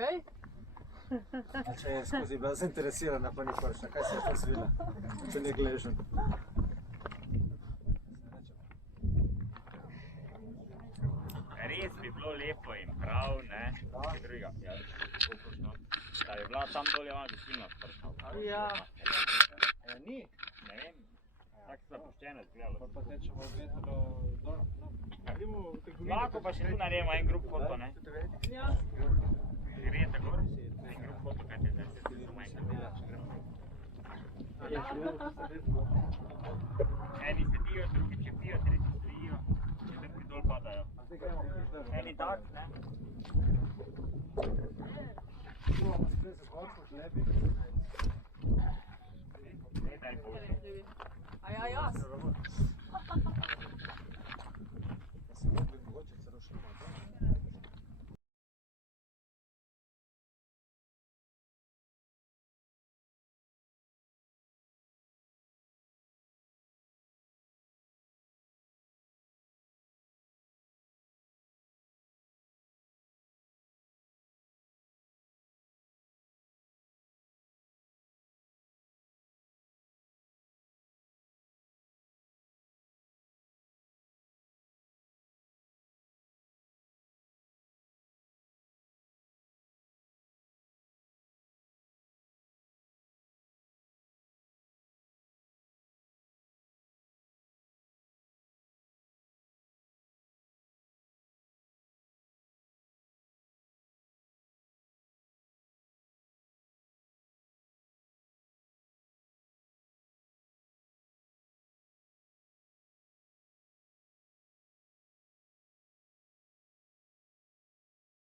Kaj? Če je skozi bila zainteresirana, pa ni prša, kaj se je to zvila, če ne gležem. Res bi bilo lepo in prav, ne, drugega, ja, da bi bila tam dolje ona gostilna sprša. Ja, ni. Ne vem, tako zapuščeno izgledalo. Pa tečemo v vetro dol. Lahko pa še tu naredimo en grup foto, ne? Ja. Grete gor, en grup foto, kaj te zdaj se samo enkrat dela, če gremo. Eni sedijo, drugi čepijo, tretji stojijo, četrti dol padajo. Eni tak, ne? Tu imamo spet za koncu, lepi.